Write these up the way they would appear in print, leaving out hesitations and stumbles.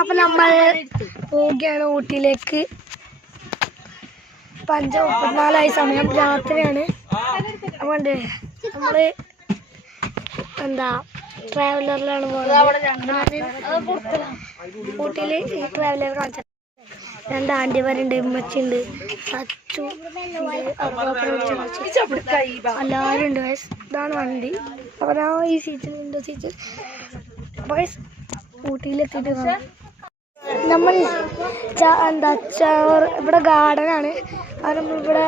അപ്പൊ നമ്മൾ പോവുകയാണ് ഊട്ടിയിലേക്ക്. 5:34 സമയം, രാത്രിയാണ്. അതുകൊണ്ട് നമ്മള് എന്താ ട്രാവലറിലാണ് പോകുന്നത്. ഊട്ടിയിൽ ഈ ട്രാവലർ കാണിച്ച 2 ആൻറ്റിമാരുണ്ട്, ഉമ്മച്ചുണ്ട്, അച്ചു, എല്ലാവരും ഉണ്ട്. ഇതാണ് വണ്ടി. അപ്പോൾ ഈ സീറ്റ് വിൻഡോ സീറ്റ്. അപ്പോൾ ഊട്ടിയിലെത്തിയിട്ട് നമ്മൾ ഇവിടെ ഗാർഡനാണ്. കാരണം ഇവിടെ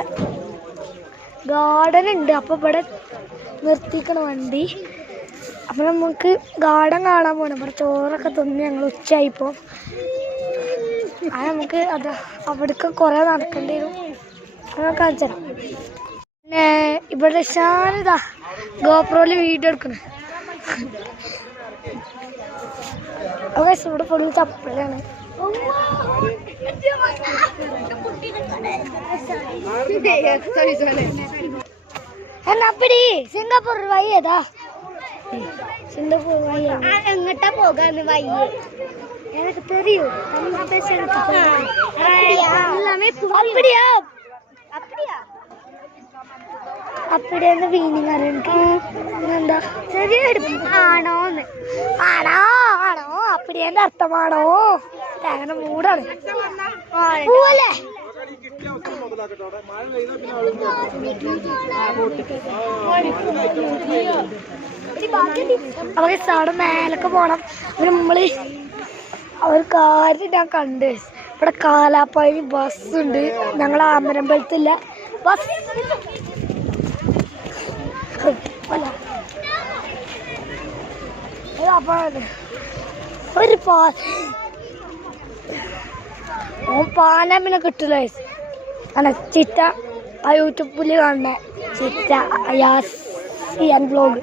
ഗാർഡൻ ഉണ്ട്. അപ്പോൾ ഇവിടെ നിർത്തിക്കണ വണ്ടി. അപ്പോൾ നമുക്ക് ഗാർഡൻ കാണാൻ പോകണം. ഇവിടെ ചോറൊക്കെ തിന്ന് ഞങ്ങൾ ഉച്ചയായിപ്പോൾ. അത് നമുക്ക് അവിടേക്ക് കുറേ നടക്കേണ്ടി വരും. അതൊക്കെ കാണിച്ചു തരാം. പിന്നെ ഇവിടെ ഷാനിതാ ഗോപ്രോയിൽ വീഡിയോ എടുക്കണം. ഓക്കെ, ഇവിടെ ഫുൾ ചപ്പലാണ്. എന്നാപ്പടി സിംഗപ്പൂർ വയ്യതാ. സിംഗപ്പൂർ വയ്യ എങ്ങട്ടാ പോകാന്ന് വയ്യ எனக்கு தெரியும். நம்ம பேசுறது எல்லாமே அப்படியா அப்படியா அப்படியே വീണിങ് അറിയണ്ട്. എന്താ ശരിയാണോന്ന്? ആണോ ആണോ അപ്പടിയെന്റെ അർത്ഥമാണോ? അങ്ങനെ മൂടാണ് പോവല്ലേ. അവർക്ക് അവിടെ മേലൊക്കെ പോണം. നമ്മള് ഒരു കാര്യം ഞാൻ കണ്ട്. ഇവിടെ കാലാപ്പായി ബസ്സുണ്ട്. ഞങ്ങൾ ആമരമ്പലത്തില്ല ബസ്. ഒരു പാലമിനെ കിട്ടില്ല. അല്ല ചിറ്റ ആ യൂട്യൂബിൽ കാണുന്ന ചിറ്റ യാസിയൻ ബ്ലോഗ്.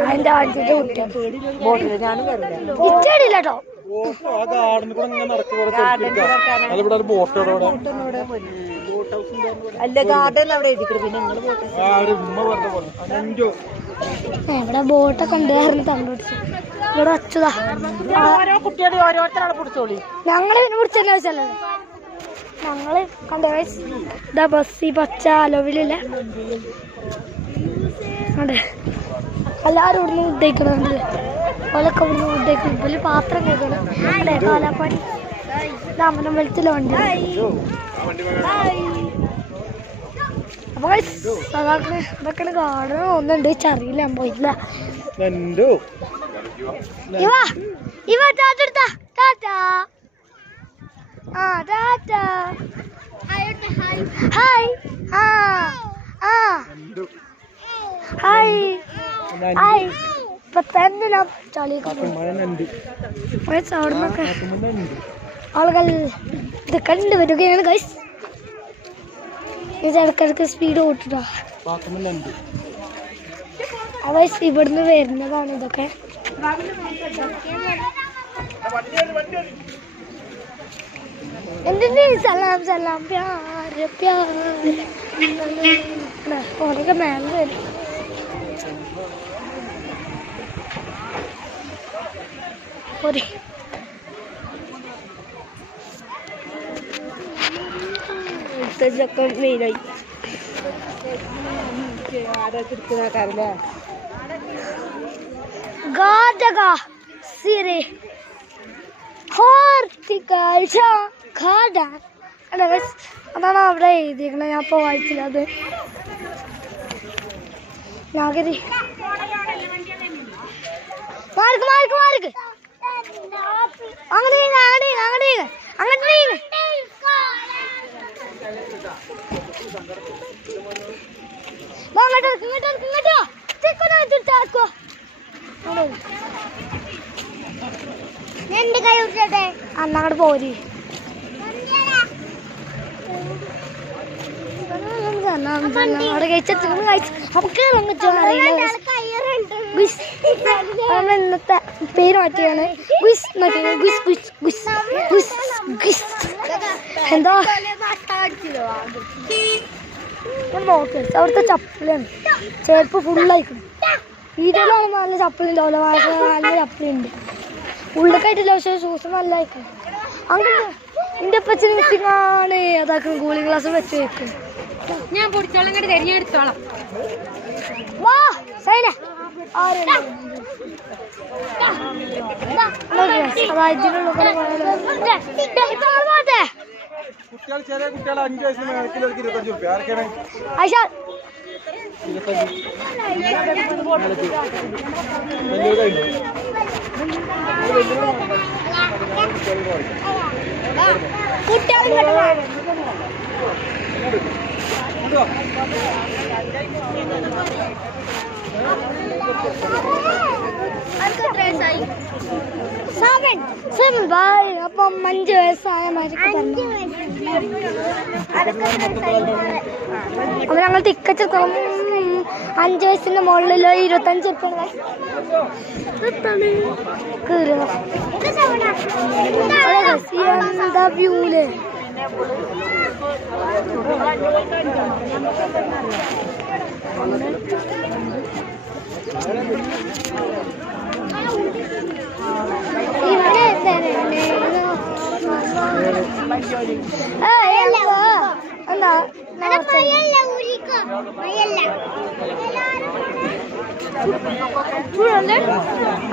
അതിന്റെ ആദ്യത്തെ കുട്ടിയാണ് കേട്ടോ. അല്ല ഗാർഡൻ അവിടെ ഇവിടെ ബോട്ടൊക്കെ ഉണ്ടായിരുന്നു. തണ്ടുപിടിച്ചു ഇവിടെ വച്ചതാ. ഓരോ കുട്ടികളെ ഓരോരുത്തരാണ് പിടിച്ചോളി. ഞങ്ങള് പിന്നെ പിടിച്ചെന്ന വെച്ചല്ലേ ഞങ്ങള് കണ്ട ഇതാ ബസ്. ഈ പച്ച അലോവിലില്ല അതെ. എല്ലാവരും ഇവിടുന്ന് ഉദ്ദേശിക്കുന്നുണ്ട്. ഓലൊക്കെ ഇവിടുന്ന് ഉദ്ദേശിക്കുന്നു. വലിയ പാത്രം കേൾക്കണം. അതെ കാലാപ്പാടി അമ്പലത്തിലെ വണ്ടി. അപ്പൊ അതൊക്കെ ഗാർഡൻ ഒന്നുണ്ട്. ചറിയില്ല പോയില്ല. ഇവ ടാറ്റെടുത്താ ടാറ്റാ. ആ ടാറ്റാ ഹായ്. ആ ആ ഹായ് ഹായ്. ഇപ്പൊ തന്നെ ഞാൻ ചളിക്കുന്നൊക്കെ ആളുകൾ ഇത് കണ്ടുവരികയാണ് ഗൈസ്. ഇത് ഇടക്കിടക്ക് സ്പീഡ് കൂട്ടിട്ടാ. വയസ്സ് ഇവിടുന്ന് വരുന്നതാണ് ഇതൊക്കെ. എന്തിന് സലാം സലാം പ്യാര് പ്യാര് ഓരൊക്കെ മേലെ വരും. മെയിനായി ഗാഡഗ സിരെ ഹോർട്ടിക്കൾച്ച ഗാർഡൻ അതാണ് അവിടെ എഴുതിയിരിക്കണത്. ഞാൻ ഇപ്പോൾ വായിച്ചില്ല. അത് നാഗരി മാർക്ക് മാർക്ക് മാർക്ക് അങ്ങനെ അങ്ങനെ അങ്ങനെ അങ്ങനെ അന്നങ്ങോട്ട് പോരി. അവിടെ കഴിച്ചു നമുക്ക് ഇന്നത്തെ പേര് മാറ്റിയാണ്. എന്താ അവിടുത്തെ ചപ്പലാണ്. ചേർപ്പ് ഫുള്ളായിക്കണം. വീട്ടിലാണ് നല്ല ചപ്പലുണ്ടാവില്ല, നല്ല ചപ്പലുണ്ട്. ഉള്ളിലേക്കായിട്ടില്ല, പക്ഷേ ഷൂസ് നല്ല ആയിക്കും. അങ്ങനെ എൻ്റെ അപ്പച്ചന് മിസ്സിംഗ് ആണ്. അതാക്കും കൂളിംഗ് ഗ്ലാസ് വെച്ച് വെക്കും. ഞാൻ പൊടിച്ചോളം ഇങ്ങോട്ട് തിരഞ്ഞെടുത്തോളാം. വാ സൈന ചെറിയ കുട്ടികൾ 5 വയസ്സിന് മേലക്കുള്ള 25 രൂപ ആർക്കാണ്? അപ്പം 5 വയസ്സായ മാതിരി അപ്പൊ ഞങ്ങൾ ടിക്കറ്റ് 5 വയസ്സിന്റെ മുകളിൽ 25 എന്താ വ്യൂല്.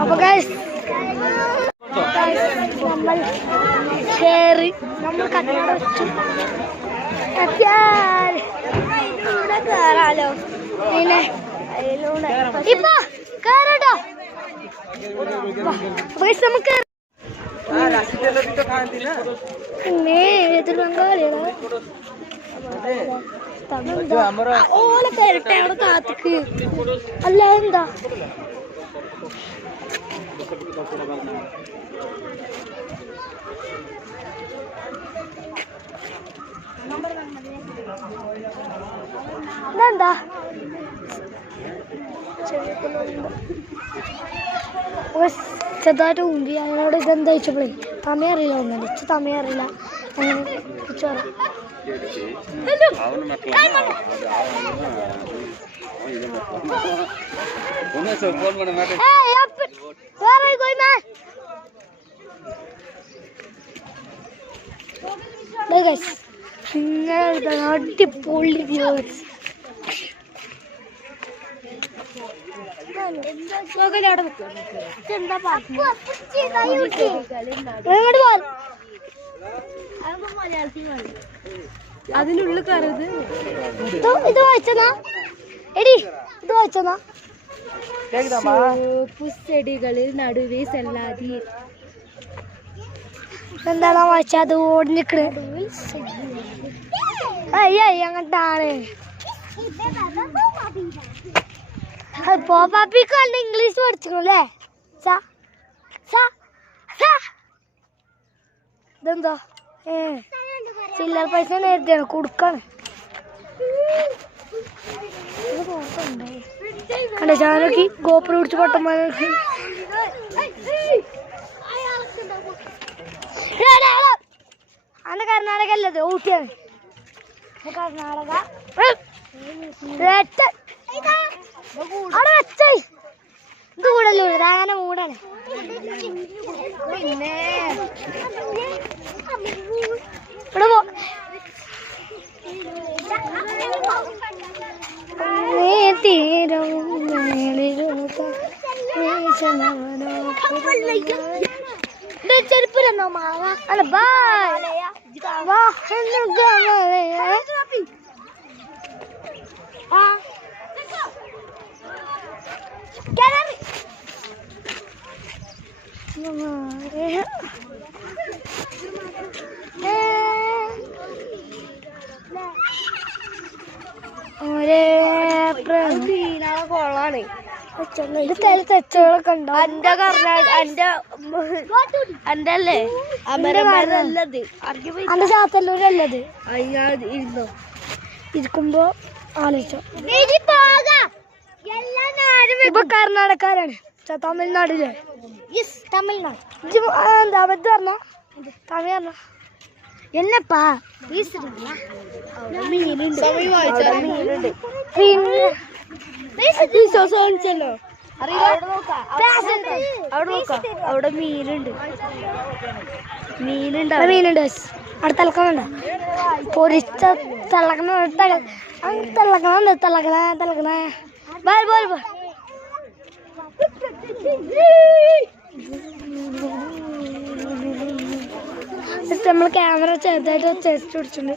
അപ്പൊ നമ്മൾ കേറി, നമ്മൾ കണ്ണട വെച്ചു. ഇവിടെ കേറാലോ. പിന്നെ ഇപ്പൊ കേറട്ടോ. നമുക്ക് ഓല കയറട്ടെ അവിടെ കാത്തിക്ക്. അല്ല എന്താ ഇതെന്താ ചെറുതായിട്ട് ഊമ്പി. അയാളോട് ഇതെന്താ വെച്ചപ്പോഴേ തമിഴ് അറിയില്ല, ഒന്നും തമിഴ് അറിയില്ല. അങ്ങനെ അടിപൊളി വ്യൂസ്. അതിനുള്ളിൽ കയറരുത്. ഇത് വായിച്ചതാ എടി, ഇത് വായിച്ചതാ. പുസ്തടികളിൽ നടുവേ സല്ലാതി. എന്താണോ വായിച്ചാ അത് ഓടിക്കണ്. അയ്യ അങ്ങട്ടാണ് പോപ്പാപ്പിക്ക് നല്ല ഇംഗ്ലീഷ് പഠിച്ചില്ലേ. ഇതെന്താ ചില്ലറ പൈസ നേരത്തെയാണ് കൊടുക്കാണ്. കണ്ടേ ചാനൊക്കെ ഗോപുരം പിടിച്ച് പൊട്ടന്മാരെ. അന്ന് കർണാടക അല്ലത്, ഊട്ടിയാണ്. കർണാടക അവിടെ വെച്ച ഇത് കൂടല്ലോ, അങ്ങനെ മൂടാണ്. പിന്നെ ഇവിടെ തീരും ചെരുപ്പിലെന്നോ മാവ അല്ല കൊള്ളാണ്. തെച്ചകളൊക്കെ ഉണ്ടോ? എന്റെ അല്ലേ നല്ലത്. അന്റെ ചാത്തല്ലൂരല്ലത്. ഇരുന്നോ ഇരിക്കുമ്പോ ആലോചിച്ചോ. ഇപ്പൊ കർണാടകക്കാരാണ്, തമിഴ്നാടില്ലേ? തമിഴ്നാട്. എന്താ ഇത് പറഞ്ഞോ, തമിഴ് പറഞ്ഞോ. എന്നപ്പാ പിന്നെ അവിടെ നോക്കാം അവിടെ മീനുണ്ട് മീനുണ്ട് അവിടെ തിളക്കണുണ്ടോ പൊരിച്ച തിളക്കണ നമ്മൾ ക്യാമറ ചെറുതായിട്ട് ടെസ്റ്റ് പിടിച്ചിട്ടുണ്ട്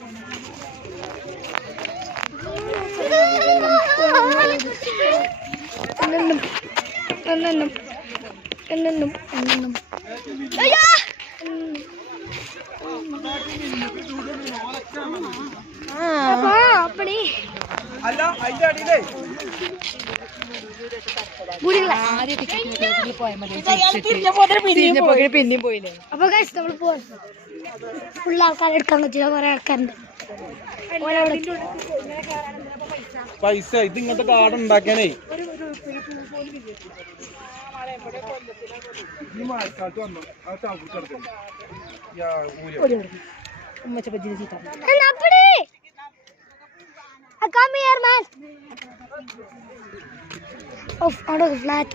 அப்படி അല്ല അതിന്റെ അടിയിലേ പിന്നെയും പോയില്ലേ അപ്പൊ നമ്മൾ പോവാ ഫുൾ ആൾക്കാരെ എടുക്കാൻ പറ്റില്ല കുറെ ആൾക്കാരുണ്ട് പൈസ ഇത് ഇങ്ങനത്തെ കാർഡ് ഉണ്ടാക്കാനേ ഈ മഴക്കാലത്ത് വന്നു ആ ചാകുടിച്ചെടുക്കും Come here, man. Oh, out of the flat.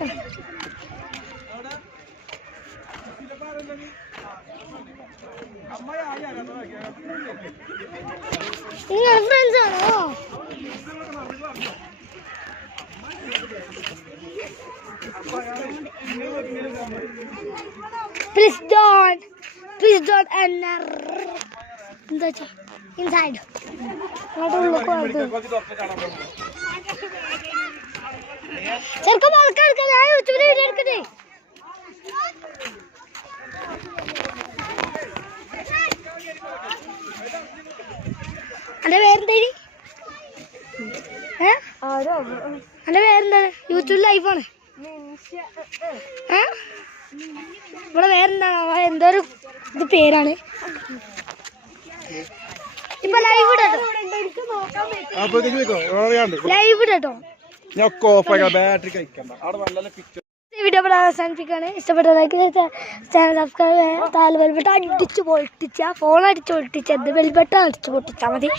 Your friends are. Please don't enter. Inside. ചെറുക്കം ആൾക്കാർക്ക് ഞാൻ യൂട്യൂബിൽ വീഡിയോ എടുക്കട്ടെ എന്റെ പേരെന്തേനി എന്റെ പേരെന്താണ് യൂട്യൂബിൽ ലൈവാണ് ഇവിടെ പേരെന്താണ് എന്തോ ഒരു ഇത് പേരാണ് ഇപ്പൊ ലൈവ് ഇടട്ടോ ലൈവ് ഇടട്ടോ ബാറ്ററി കഴിക്കണ്ട അവിടെ നല്ല പിക്ചർ വീഡിയോ അവസാനിപ്പിക്കുകയാണ് ഇഷ്ടപ്പെട്ട ലൈക്ക് ചാനൽ സബ്സ്ക്രൈബ് താല് വെൽബട്ട അടിച്ചു പൊട്ടിച്ച ഫോൺ അടിച്ചു പൊട്ടിച്ചത് വെൽബട്ട അടിച്ചു പൊട്ടിച്ചാൽ മതി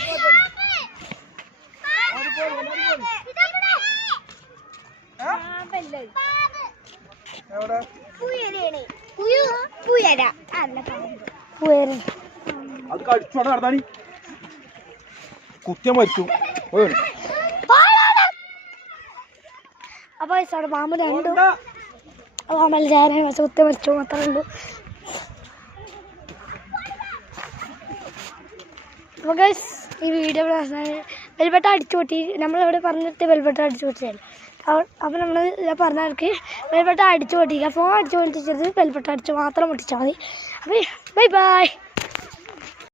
അത് കടിച്ചോടെ നടന്നാണി കുത്തിയ മരിച്ചു അപ്പൊ അവിടെ പാമ്പ് രണ്ടും പാമ്പല്ല ചേരാൻ കുത്തി മരിച്ചു മാത്രമേ ഉള്ളൂ അപ്പോൾ ഗൈസ് ഈ വീഡിയോ വെൽബട്ട അടിച്ചു പൊട്ടി നമ്മളിവിടെ പറഞ്ഞിട്ട് വെൽബട്ട അടിച്ചു പൊട്ടിച്ചല്ലേ അപ്പോൾ നമ്മൾ പറഞ്ഞവർക്ക് വെൽബട്ട അടിച്ചു പൊട്ടിക്കുക ഫോൺ അടിച്ചു പൊട്ടിച്ചത് വെൽബട്ട അടിച്ചു മാത്രം പൊട്ടിച്ചാൽ മതി അപ്പോൾ ബൈ ബൈ